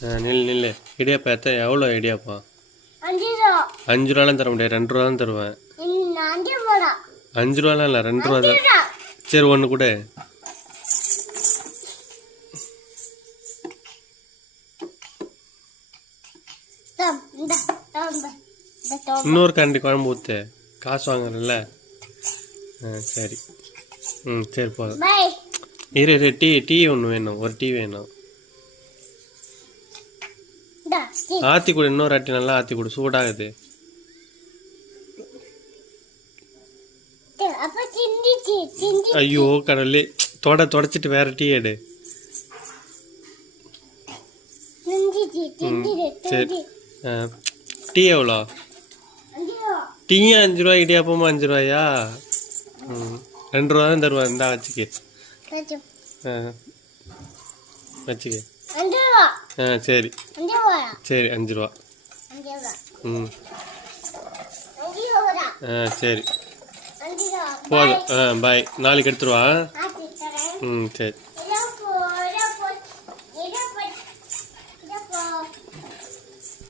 நில்லு நில்லு. இடியாப்பா எவ்வளோ இடியாப்பா? 5 ரூபாலாம் தர முடியாது, 2 ரூபா தான் தருவேன். 5 ரூபாலாம் இல்லை, 2 ரூபா தான். சரி ஒன்று கூட. இன்னொரு கரண்டி குழம்பு ஊற்று, காசு வாங்குறல. சரி. சரி போதும். இரு டீ ஒன்று வேணும், ஒரு டீ வேணும். ஆற்றி கொடு, இன்னொரு அட்டி நல்லா ஆற்றி கொடு, சூடாகுது. ஐயோ கடவுளே, தொடச்சிட்டு வேற டீ எடு. சரி. டீ எவ்வளோ? டீயும் 5 ரூபா, இடியாப்பமா 5 ரூபாயா? 2 ரூபா தான் தருவா. இந்தா வச்சுக்க. வச்சுக்க. சரி சரி, 5 ரூபா. சரி போதும். பாய். நாளைக்கு எடுத்துருவா. சரி.